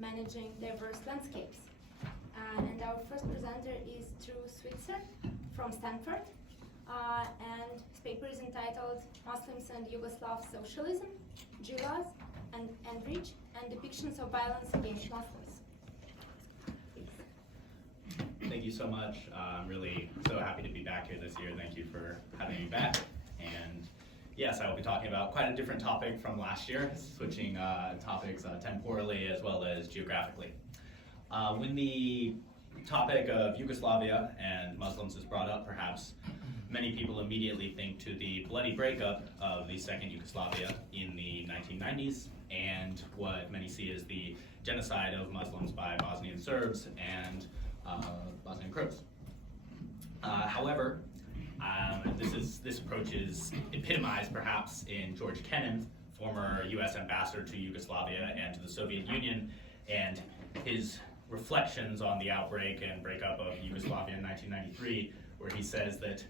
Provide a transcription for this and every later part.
managing diverse landscapes. And our first presenter is Sweetser from Stanford. And his paper is entitled Muslims and Yugoslav Socialism, Djilas and Andrić, and Depictions of Violence Against Muslims. Thank you so much. I'm really so happy to be back here this year. Thank you for having me back. And yes, I will be talking about quite a different topic from last year, switching topics temporally as well as geographically. When the topic of Yugoslavia and Muslims is brought up, perhaps many people immediately think to the bloody breakup of the second Yugoslavia in the 1990s and what many see as the genocide of Muslims by Bosnian Serbs and Bosnian Croats. However, this approach is epitomized perhaps in George Kennan, former U.S. ambassador to Yugoslavia and to the Soviet Union, and his reflections on the outbreak and breakup of Yugoslavia in 1993, where he says that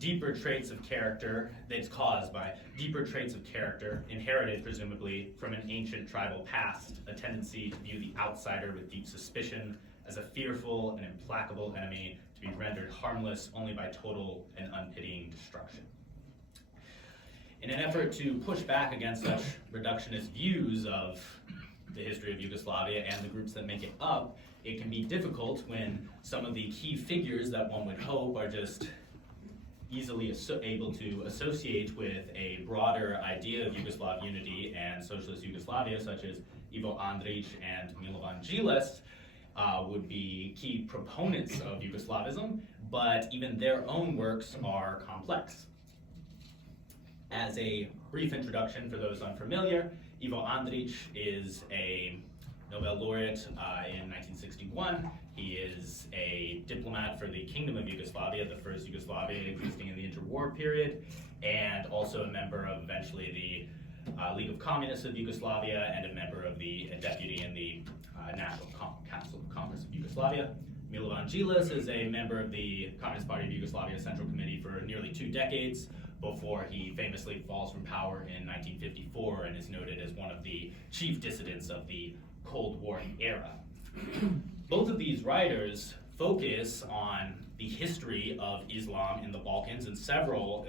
deeper traits of character, that's caused by deeper traits of character, inherited presumably from an ancient tribal past, a tendency to view the outsider with deep suspicion as a fearful and implacable enemy to be rendered harmless only by total and unpitying destruction. In an effort to push back against such reductionist views of the history of Yugoslavia and the groups that make it up, it can be difficult when some of the key figures that one would hope are just easily able to associate with a broader idea of Yugoslav unity and socialist Yugoslavia, such as Ivo Andrić and Milovan Djilas, would be key proponents of Yugoslavism, but even their own works are complex. As a brief introduction for those unfamiliar, Ivo Andrić is a Nobel laureate in 1961. He is a diplomat for the Kingdom of Yugoslavia, the first Yugoslavia existing in the interwar period, and also a member of eventually the League of Communists of Yugoslavia and a member of the deputy in the National Council of Congress of Yugoslavia. Milovan Djilas is a member of the Communist Party of Yugoslavia Central Committee for nearly 2 decades before he famously falls from power in 1954 and is noted as one of the chief dissidents of the Cold War era. Both of these writers focus on the history of Islam in the Balkans in several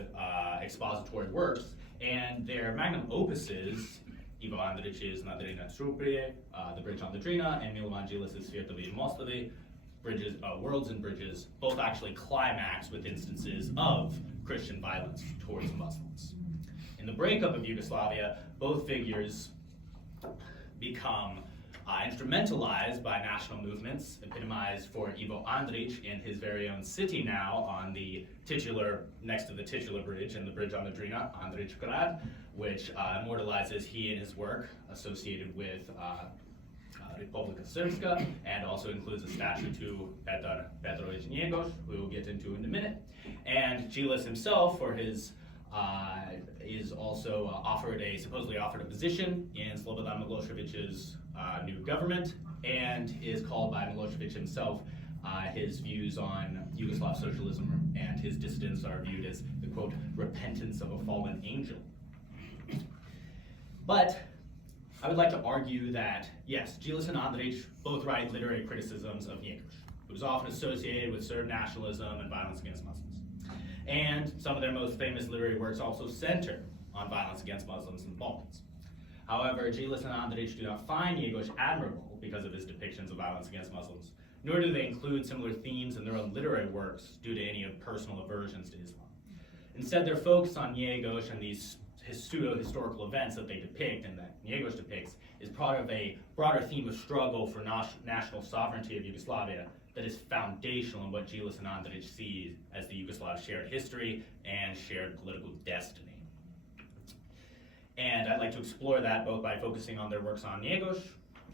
expository works, and their magnum opuses, Ivo Andrić's Nadrina Truprije, The Bridge on the Drina, and Milovan Djilas's Svjetovi i Mostovi, Worlds and Bridges, both actually climax with instances of Christian violence towards Muslims. In the breakup of Yugoslavia, both figures become instrumentalized by national movements, epitomized for Ivo Andrić in his very own city now on the next to the titular bridge and the bridge on the Drina, Andrićgrad, which immortalizes he and his work associated with Republika Srpska, and also includes a statue to Petar Petrović Njegoš, who we'll get into in a minute. And Djilas himself, for his is also supposedly offered a position in Slobodan Milosevic's new government, and is called by Milosevic himself. His views on Yugoslav socialism and his dissidents are viewed as the, quote, repentance of a fallen angel. But I would like to argue that, yes, Djilas and Andrić both write literary criticisms of Njegoš, who was often associated with Serb nationalism and violence against Muslims. And some of their most famous literary works also center on violence against Muslims in the Balkans. However, Djilas and Andrić do not find Njegoš admirable because of his depictions of violence against Muslims, nor do they include similar themes in their own literary works due to any personal aversions to Islam. Instead, their focus on Njegoš and these pseudo-historical events that they depict and that Njegoš depicts is part of a broader theme of struggle for national sovereignty of Yugoslavia that is foundational in what Djilas and Andrić see as the Yugoslav shared history and shared political destiny. And I'd like to explore that both by focusing on their works on Njegoš,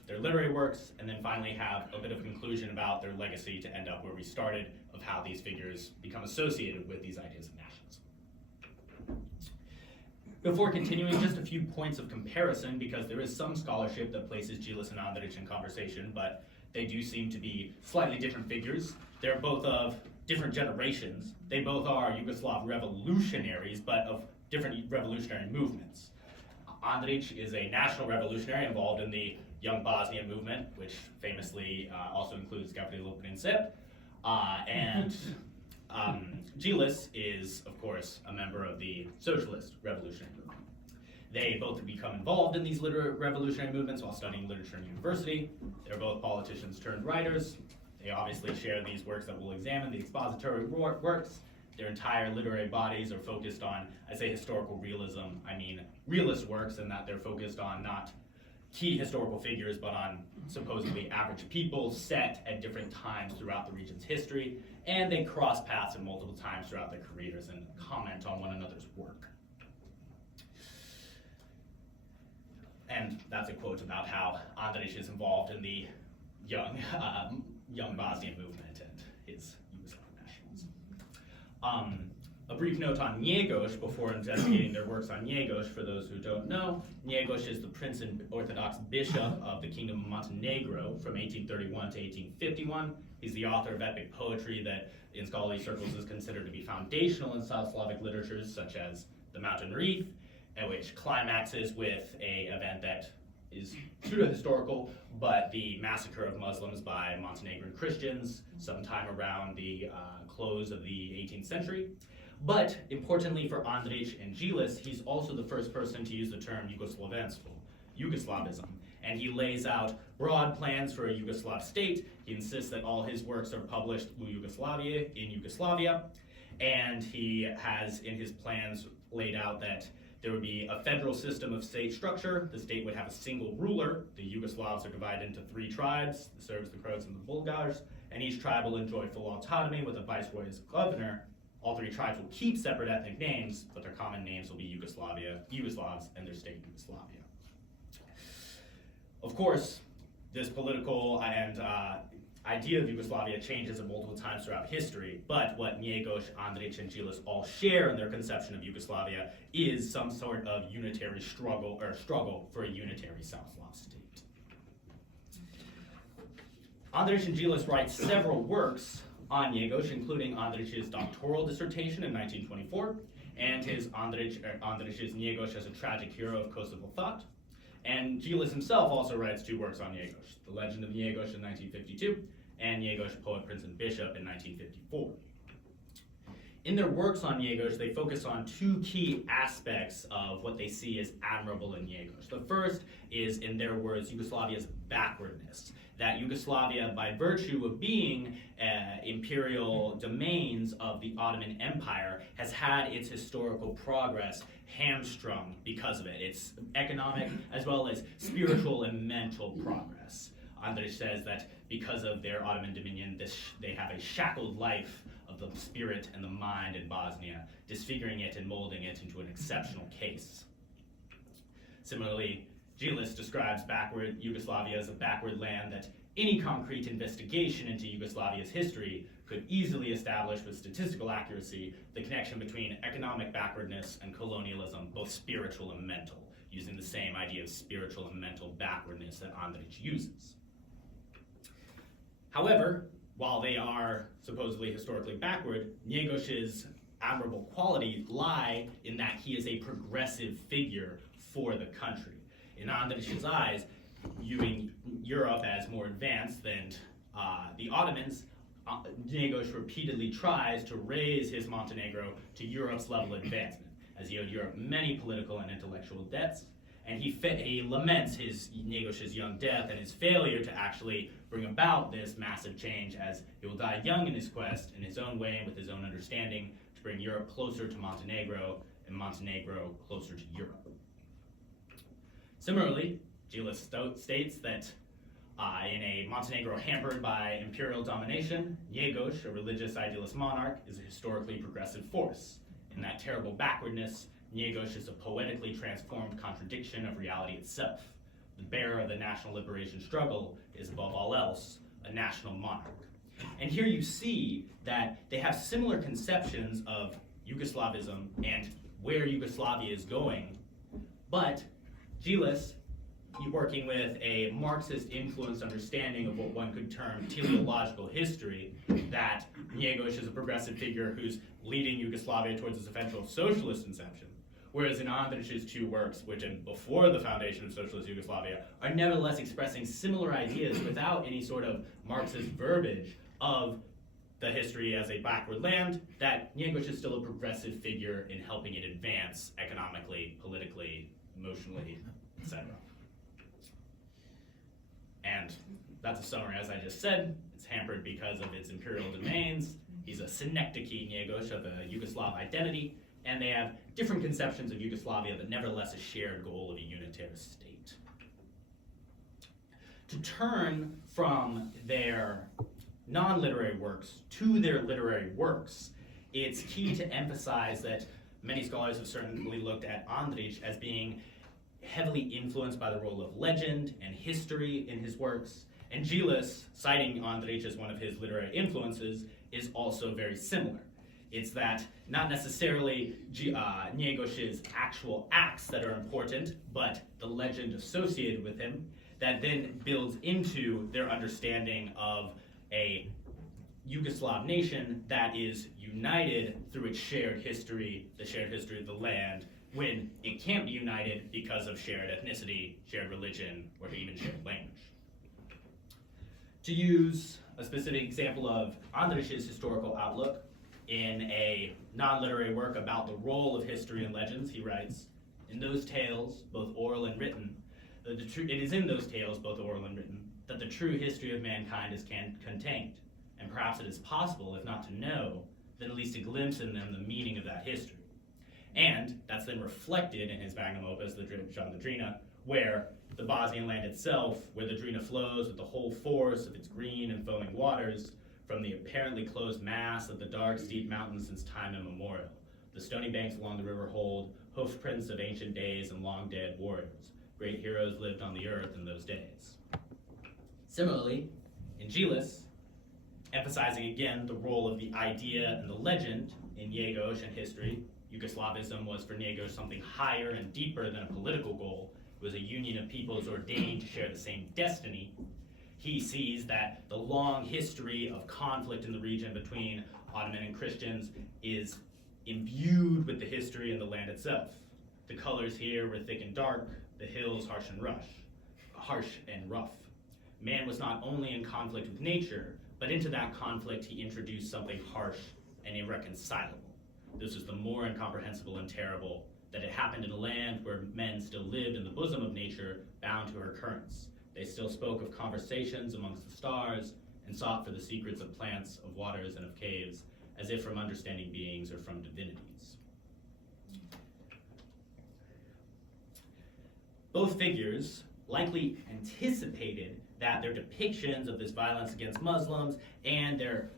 their literary works, and then finally have a bit of a conclusion about their legacy to end up where we started, of how these figures become associated with these ideas of nationalism. Before continuing, just a few points of comparison, because there is some scholarship that places Djilas and Andrić in conversation, but they do seem to be slightly different figures. They're both of different generations. They both are Yugoslav revolutionaries, but of different revolutionary movements. Andrić is a national revolutionary involved in the Young Bosnian movement, which famously also includes Gavrilo Princip. And Djilas is, of course, a member of the Socialist Revolutionary Movement. They both become involved in these revolutionary movements while studying literature in university. They're both politicians turned writers. They obviously share these works that we'll examine, the expository works. Their entire literary bodies are focused on, I say historical realism, I mean realist works, in that they're focused on not key historical figures, but on supposedly average people set at different times throughout the region's history, and they cross paths in multiple times throughout their careers and comment on one another's work. And that's a quote about how Andrić is involved in the young Bosnian movement and his Yugoslav nationalism. A brief note on Njegoš before investigating their works on Njegoš. For those who don't know, Njegoš is the Prince and Orthodox Bishop of the Kingdom of Montenegro from 1831 to 1851. He's the author of epic poetry that in scholarly circles is considered to be foundational in South Slavic literatures, such as The Mountain Wreath, which climaxes with an event that is pseudo-historical, but the massacre of Muslims by Montenegrin Christians sometime around the close of the 18th century. But importantly for Andrić and Djilas, he's also the first person to use the term Yugoslavism, and he lays out broad plans for a Yugoslav state. He insists that all his works are published in Yugoslavia, and he has in his plans laid out that there would be a federal system of state structure. The state would have a single ruler. The Yugoslavs are divided into 3 tribes, the Serbs, the Croats, and the Bulgars, and each tribe will enjoy full autonomy with a viceroy as governor. All 3 tribes will keep separate ethnic names, but their common names will be Yugoslavs, and their state Yugoslavia. Of course, this political and idea of Yugoslavia changes at multiple times throughout history, but what Njegoš, Andrić, and Djilas all share in their conception of Yugoslavia is some sort of unitary struggle for a unitary South Slav state. Andrić and Djilas write several works on Njegoš, including Andrić's doctoral dissertation in 1924, and his Andrić's Njegoš as a tragic hero of Kosovo thought. And Djilas himself also writes 2 works on Njegoš, The Legend of Njegoš in 1952, and Njegoš, Poet, Prince, and Bishop in 1954. In their works on Njegoš, they focus on 2 key aspects of what they see as admirable in Njegoš. The first is, in their words, Yugoslavia's backwardness. That Yugoslavia, by virtue of being imperial domains of the Ottoman Empire, has had its historical progress hamstrung because of it. Its economic as well as spiritual and mental progress. Andrić says that because of their Ottoman dominion, they have a shackled life of the spirit and the mind in Bosnia, disfiguring it and molding it into an exceptional case. Similarly, Djilas describes Yugoslavia as a backward land that any concrete investigation into Yugoslavia's history could easily establish with statistical accuracy the connection between economic backwardness and colonialism, both spiritual and mental, using the same idea of spiritual and mental backwardness that Andrić uses. However, while they are supposedly historically backward, Njegoš's admirable qualities lie in that he is a progressive figure for the country. In Andrić's eyes, viewing Europe as more advanced than the Ottomans, Njegoš repeatedly tries to raise his Montenegro to Europe's level of advancement, as he owed Europe many political and intellectual debts, and he laments Njegoš's young death and his failure to actually bring about this massive change, as he will die young in his quest, in his own way and with his own understanding, to bring Europe closer to Montenegro and Montenegro closer to Europe. Similarly, Djilas states that in a Montenegro hampered by imperial domination, Njegoš, a religious idealist monarch, is a historically progressive force. In that terrible backwardness, Njegoš is a poetically transformed contradiction of reality itself. The bearer of the national liberation struggle is, above all else, a national monarch. And here you see that they have similar conceptions of Yugoslavism and where Yugoslavia is going, but Djilas, working with a Marxist-influenced understanding of what one could term teleological history, that Njegoš is a progressive figure who's leading Yugoslavia towards its eventual socialist inception, whereas in Andrić's two works, which before the foundation of Socialist Yugoslavia, are nevertheless expressing similar ideas without any sort of Marxist verbiage of the history as a backward land, that Njegoš is still a progressive figure in helping it advance economically, politically, emotionally, etc. And that's a summary, as I just said. It's hampered because of its imperial domains. He's a synecdoche Njegoš of a Yugoslav identity, and they have different conceptions of Yugoslavia, but nevertheless a shared goal of a unitary state. To turn from their non-literary works to their literary works, it's key to emphasize that many scholars have certainly looked at Andrić as being heavily influenced by the role of legend and history in his works, and Djilas, citing Andrić as one of his literary influences, is also very similar. It's that not necessarily Njegoš's actual acts that are important, but the legend associated with him that then builds into their understanding of a Yugoslav nation that is united through its shared history, the shared history of the land, when it can't be united because of shared ethnicity, shared religion, or even shared language. To use a specific example of Andrić's historical outlook, in a non-literary work about the role of history and legends, he writes, "In those tales, both oral and written, it is in those tales, both oral and written, that the true history of mankind is contained, and perhaps it is possible, if not to know, then at least to glimpse in them the meaning of that history." And that's then reflected in his magnum opus, the Depictions on the Drina, where the Bosnian land itself, where the Drina flows with the whole force of its green and foaming waters, from the apparently closed mass of the dark, steep mountains since time immemorial. The stony banks along the river hold hoofprints of ancient days and long-dead warriors. Great heroes lived on the earth in those days. Similarly, in Djilas, emphasizing again the role of the idea and the legend in Njegoš and history, Yugoslavism was for Njegoš something higher and deeper than a political goal. It was a union of peoples ordained to share the same destiny. He sees that the long history of conflict in the region between Ottoman and Christians is imbued with the history and the land itself. The colors here were thick and dark, the hills harsh and rough. Man was not only in conflict with nature, but into that conflict he introduced something harsh and irreconcilable. This was the more incomprehensible and terrible, that it happened in a land where men still lived in the bosom of nature, bound to her currents. They still spoke of conversations amongst the stars, and sought for the secrets of plants, of waters, and of caves, as if from understanding beings or from divinities. Both figures likely anticipated that their depictions of this violence against Muslims and their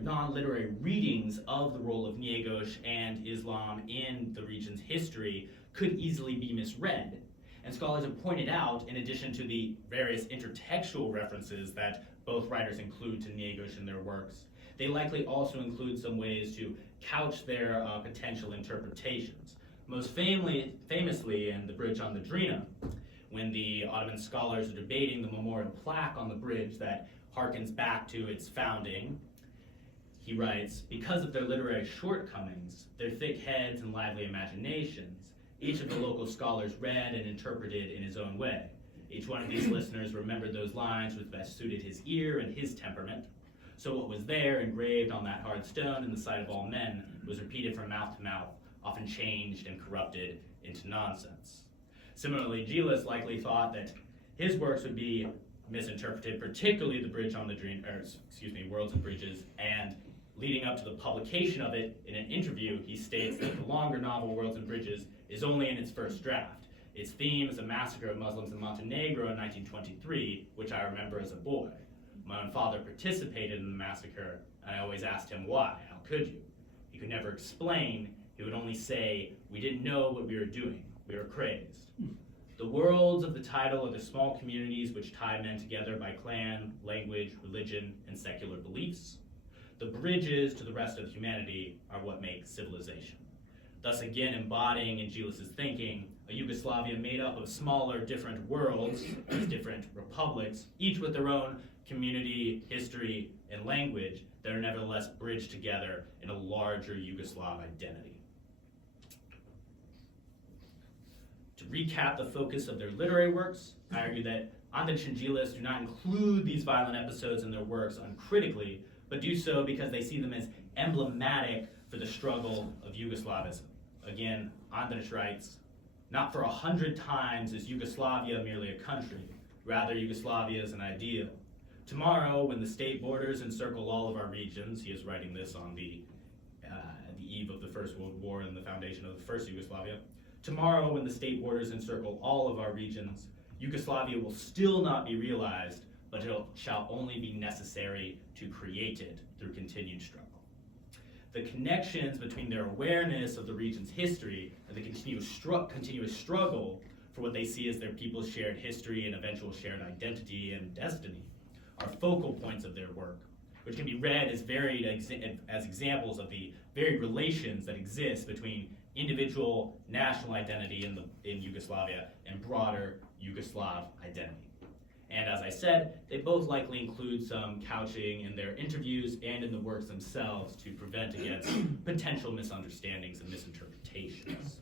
non-literary readings of the role of Njegoš and Islam in the region's history could easily be misread. And scholars have pointed out, in addition to the various intertextual references that both writers include to Njegoš in their works, they likely also include some ways to couch their potential interpretations. Most famously in The Bridge on the Drina, when the Ottoman scholars are debating the memorial plaque on the bridge that harkens back to its founding, he writes, "Because of their literary shortcomings, their thick heads and lively imaginations, each of the local scholars read and interpreted in his own way. Each one of these listeners remembered those lines which best suited his ear and his temperament. So what was there engraved on that hard stone in the sight of all men was repeated from mouth to mouth, often changed and corrupted into nonsense." Similarly, Djilas likely thought that his works would be misinterpreted, particularly the Bridge on the Worlds and Bridges, and leading up to the publication of it, in an interview, he states that the longer novel Worlds and Bridges is only in its first draft. Its theme is a massacre of Muslims in Montenegro in 1923, which I remember as a boy. My own father participated in the massacre, and I always asked him why. How could you? He could never explain. He would only say, "We didn't know what we were doing. We were crazed." The worlds of the title are the small communities which tie men together by clan, language, religion, and secular beliefs. The bridges to the rest of humanity are what make civilization. Thus again embodying in Djilas' thinking a Yugoslavia made up of smaller, different worlds, these different republics, each with their own community, history, and language that are nevertheless bridged together in a larger Yugoslav identity. To recap the focus of their literary works, I argue that Andrić and Djilas do not include these violent episodes in their works uncritically, but do so because they see them as emblematic for the struggle of Yugoslavism. Again, Andrić writes, "Not for 100 times is Yugoslavia merely a country, rather Yugoslavia is an ideal. Tomorrow, when the state borders encircle all of our regions," he is writing this on the eve of the First World War and the foundation of the First Yugoslavia, "Tomorrow, when the state borders encircle all of our regions, Yugoslavia will still not be realized, but it shall only be necessary to create it through continued struggle." The connections between their awareness of the region's history and the continuous struggle for what they see as their people's shared history and eventual shared identity and destiny are focal points of their work, which can be read as varied as examples of the varied relations that exist between individual national identity in Yugoslavia and broader Yugoslav identity. And as I said, they both likely include some couching in their interviews and in the works themselves to prevent against potential misunderstandings and misinterpretations.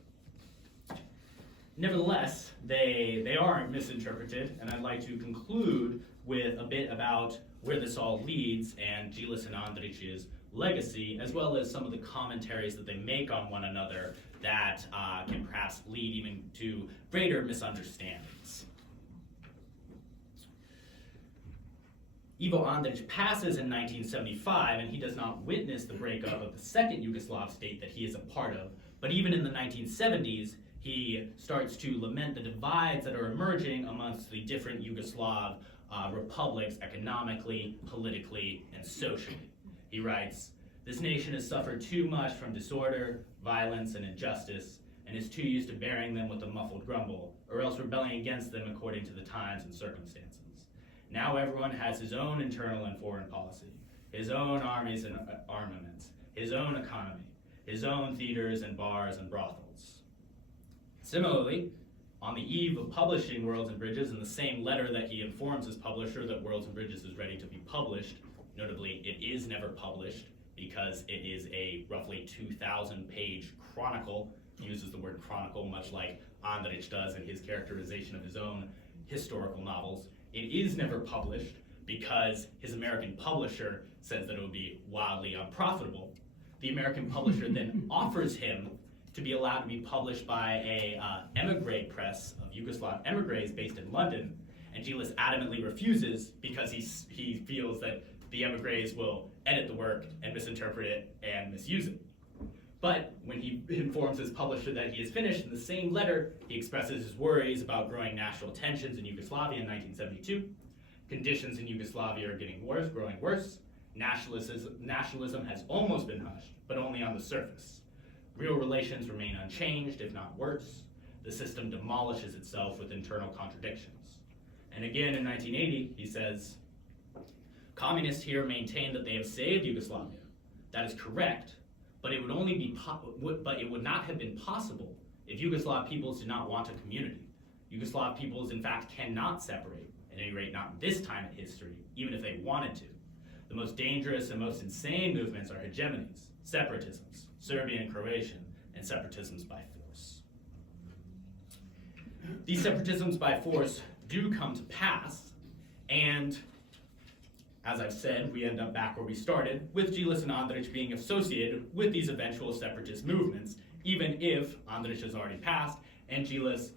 Nevertheless, they aren't misinterpreted, and I'd like to conclude with a bit about where this all leads and Djilas and Andrić's legacy, as well as some of the commentaries that they make on one another that can perhaps lead even to greater misunderstandings. Ivo Andrić passes in 1975, and he does not witness the breakup of the second Yugoslav state that he is a part of, but even in the 1970s, he starts to lament the divides that are emerging amongst the different Yugoslav republics economically, politically, and socially. He writes, "This nation has suffered too much from disorder, violence, and injustice, and is too used to bearing them with a muffled grumble, or else rebelling against them according to the times and circumstances. Now everyone has his own internal and foreign policy, his own armies and armaments, his own economy, his own theaters and bars and brothels." Similarly, on the eve of publishing Worlds and Bridges, in the same letter that he informs his publisher that Worlds and Bridges is ready to be published, notably, it is never published because it is a roughly 2,000-page chronicle. He uses the word chronicle much like Andrić does in his characterization of his own historical novels. It is never published because his American publisher says that it would be wildly unprofitable. The American publisher then offers him to be allowed to be published by a emigre press of Yugoslav emigres based in London, and Djilas adamantly refuses because he feels that the emigres will edit the work and misinterpret it and misuse it. But when he informs his publisher that he is finished, in the same letter, he expresses his worries about growing national tensions in Yugoslavia in 1972. Conditions in Yugoslavia are getting worse, growing worse. Nationalism has almost been hushed, but only on the surface. Real relations remain unchanged, if not worse. The system demolishes itself with internal contradictions. And again in 1980, he says, "Communists here maintain that they have saved Yugoslavia. That is correct, but it would only be but it would not have been possible if Yugoslav peoples did not want a community. Yugoslav peoples, in fact, cannot separate, at any rate not in this time in history, even if they wanted to. The most dangerous and most insane movements are hegemonies, separatisms, Serbian and Croatian, and separatisms by force." These separatisms by force do come to pass, and as I've said, we end up back where we started, with Djilas and Andrić being associated with these eventual separatist movements, even if Andrić has already passed, and Djilas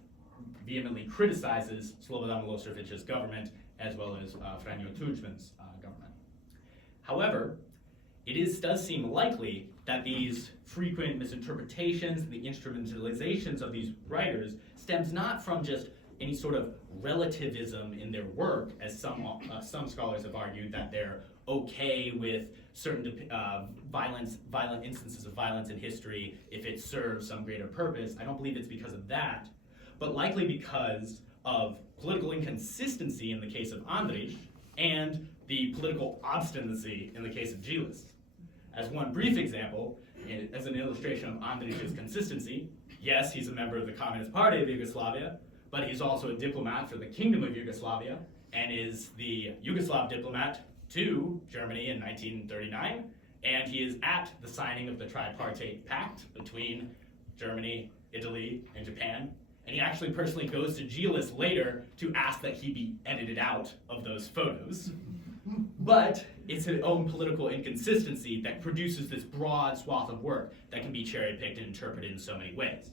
vehemently criticizes Slobodan Milosevic's government, as well as Franjo Tudjman's government. However, it does seem likely that these frequent misinterpretations and the instrumentalizations of these writers stems not from just any sort of relativism in their work, as some scholars have argued that they're okay with certain violent instances of violence in history if it serves some greater purpose. I don't believe it's because of that, but likely because of political inconsistency in the case of Andrić and the political obstinacy in the case of Djilas. As one brief example, as an illustration of Andrić's consistency, yes, he's a member of the Communist Party of Yugoslavia, but he's also a diplomat for the Kingdom of Yugoslavia and is the Yugoslav diplomat to Germany in 1939, and he is at the signing of the tripartite pact between Germany, Italy, and Japan, And he actually personally goes to Djilas later to ask that he be edited out of those photos. But it's his own political inconsistency that produces this broad swath of work that can be cherry-picked and interpreted in so many ways.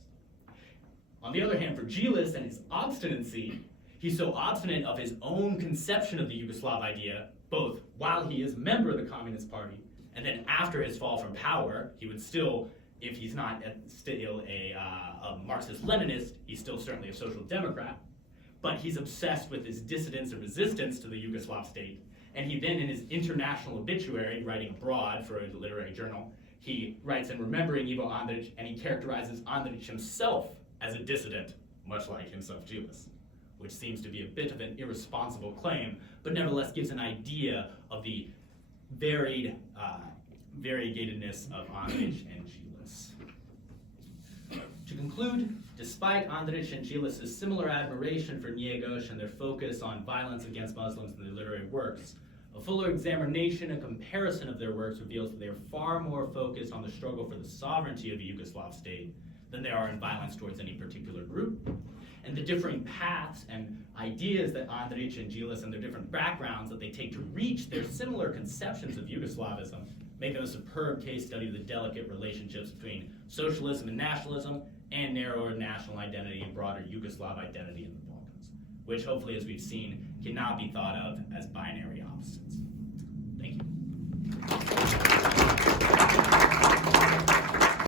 On the other hand, for Djilas and his obstinacy, he's so obstinate of his own conception of the Yugoslav idea, both while he is a member of the Communist Party, and then after his fall from power, he would still, if he's not still a Marxist-Leninist, he's still certainly a social democrat, but he's obsessed with his dissidence or resistance to the Yugoslav state. And he then, in his international obituary, writing abroad for a literary journal, he writes in remembering Ivo Andrić, and he characterizes Andrić himself as a dissident, much like himself Djilas, which seems to be a bit of an irresponsible claim, but nevertheless gives an idea of the variegatedness of Andrić and Djilas. To conclude, despite Andrić and Djilas' similar admiration for Njegos and their focus on violence against Muslims in their literary works, a fuller examination and comparison of their works reveals that they are far more focused on the struggle for the sovereignty of the Yugoslav state than they are in violence towards any particular group. And the differing paths and ideas that Andrić and Djilas and their different backgrounds that they take to reach their similar conceptions of Yugoslavism make them a superb case study of the delicate relationships between socialism and nationalism and narrower national identity and broader Yugoslav identity in the Balkans, which hopefully, as we've seen, cannot be thought of as binary opposites. Thank you.